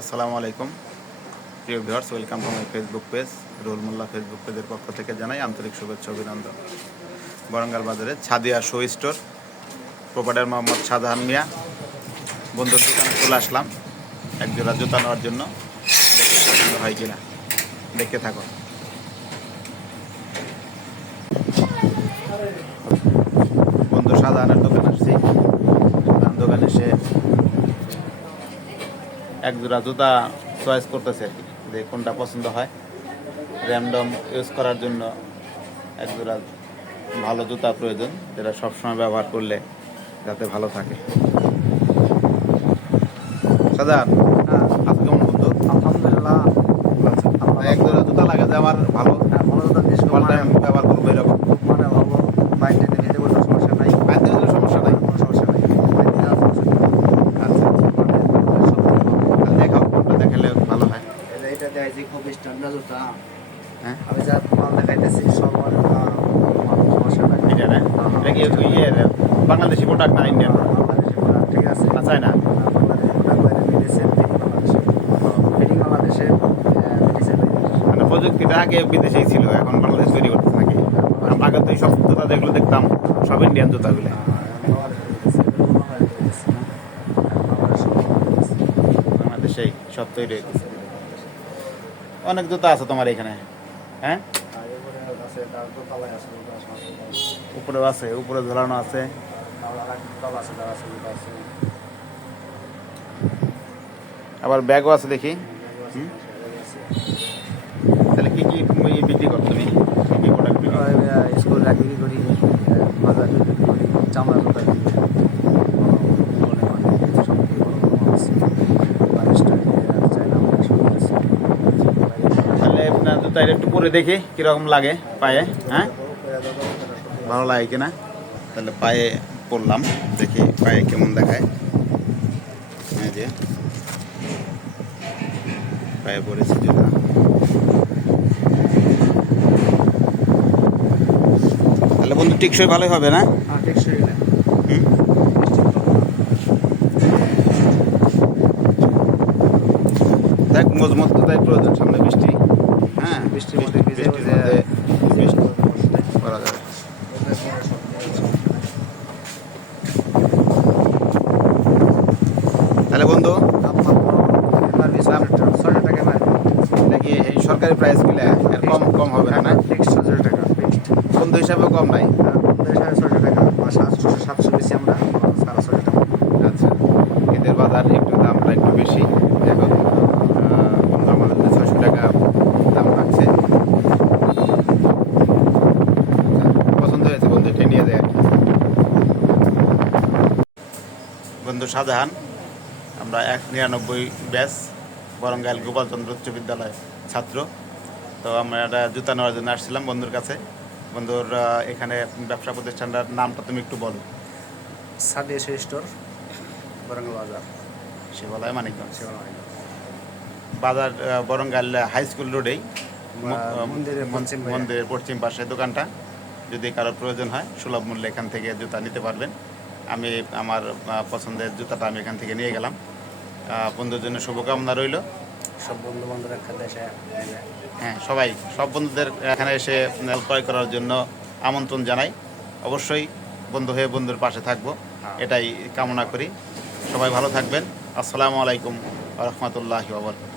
আসসালামু আলাইকুম। প্রিয় viewers, welcome to my Facebook page Rul Molla Facebook পেজের পক্ষ থেকে জানাই আন্তরিক শুভেচ্ছা অভিনন্দন। বরঙ্গাল বাজারে Sadia shoe store proprietor Mohammad Shahjahan Mia. বন্ধুর দোকানে চলে আসলাম। এক জোড়া জুতা নেওয়ার জন্য। পছন্দ হয় কিনা? দেখতে থাকো বন্ধু শাহজাহানের দোকান আসছি শাহজাহান দোকানে এসে এক জোড়া জুতা চয়েস করতেছে আর কি যে কোনটা পছন্দ হয়। র্যান্ডম ইউজ করার জন্য এক জোড়া ভালো জুতা প্রয়োজন যেটা সবসময় ব্যবহার করলে যাতে ভালো থাকে। সাজান আজকে কেমন বন্ধু? আলহামদুলিল্লাহ। এক জোড়া জুতা লাগে যে আমার ভালো হ্যাঁ, মনে হতো বেশ অল মানে টাইম ব্যবহার করব এরকম খুব মানে ভালো বাইক টেনে নিতে কোনো সমস্যা নাই বাইরে দিলে সমস্যা নাই কোনো সমস্যা নাই বাইক নিয়ে সমস্যা নেই আচ্ছা মানে সব ঠিক হবে। তাহলে দেখালে ভালো হয়? এটা দেয় যে খুব স্ট্যান্ডার্ড জুতা হ্যাঁ? আমি যা মাল দেখাইতেছি সব এটা না এটা কি ইয়ে বাংলাদেশি প্রোডাক্ট না ইন্ডিয়ান বাংলাদেশি ঠিক আছে। না চায় না মানে প্রযুক্তিটা আগে বিদেশেই ছিল এখন বাংলাদেশ তৈরি করতে থাকে আগে তো এই সব জুতা যেগুলো দেখতাম সব ইন্ডিয়ান জুতাগুলো। বাংলাদেশেই সব তৈরি হয়ে অনেক জুতা আছে তোমার এখানে হ্যাঁ? উপরেও আছে, উপরে ঝোলানো আছে। আবার ব্যাগও আছে দেখি? তাহলে কি কি বিক্রি করো তুমি? কি প্রোডাক্ট স্কুল বিক্রি করি বাজার বিক্রি করি চামড়া জুতা বিক্রি করি মনে মানে সব থেকে বড় বড় মাছ বারিশটা চাইনা সব আছে তাহলে জুতাটা একটু পরে দেখি কীরকম লাগে পায়ে হ্যাঁ? ভালো লাগে কিনা? তাহলে পায়ে পড়লাম দেখি পায়ে কেমন দেখায়। হ্যাঁ যে পায়ে পরেছি জুতা তাহলে বন্ধু টিকসই ভালোই হবে না? হ্যাঁ টেকসই না দেখ মজমত তো তাই প্রয়োজন সামনে বৃষ্টি। হ্যাঁ বৃষ্টির মধ্যে ভিজে ভিজে করা যাবে। তাহলে বন্ধু নাকি এই সরকারি প্রাইসগুলা কম কম হবে না ফিক্সড বন্ধু হিসাবে কম নাই ছয়শো টাকা মাসে আটশো সাতশো বেশি আমরা সাড়ে ছয়শো টাকা আচ্ছা এদের বাজার একটু দামটা একটু বেশি এখন আহ, বন্ধু আমাদের ছয়শো টাকা দাম রাখছে আচ্ছা, পছন্দ হয়েছে বন্ধু এটা নিয়ে যায় আর কি বন্ধু শাহজাহান। আমরা এক নিরানব্বই ব্যাচ বরঙ্গাইল গোপালচন্দ্র উচ্চ বিদ্যালয় ছাত্র। তো আমরা একটা জুতা নেওয়ার জন্য আসছিলাম বন্ধুর কাছে। বন্ধুর এখানে ব্যবসা প্রতিষ্ঠানটার নামটা তুমি একটু বলো। সাদিয়া স্টোর বরঙ্গাল বাজার। শিবালয় মানিকগঞ্জ। বাজার আহ, বরঙ্গাইল হাই স্কুল রোডেই মন্দিরের পশ্চিম পাশে। মন্দিরের পশ্চিম পাশে দোকানটা। যদি কারও প্রয়োজন হয় সুলভ মূল্যে এখান থেকে জুতা নিতে পারবেন। আমি আমার পছন্দের জুতাটা আমি এখান থেকে নিয়ে গেলাম। বন্ধুর জন্য শুভকামনা রইল। সব বন্ধু বান্ধব এসে হ্যাঁ সবাই সব বন্ধুদের এখানে এসে ক্রয় করার জন্য আমন্ত্রণ জানাই। অবশ্যই বন্ধু হয়ে বন্ধুর পাশে থাকব। এটাই কামনা করি। সবাই ভালো থাকবেন। আসসালামু আলাইকুম রহমতুল্লাহ বাবরকাত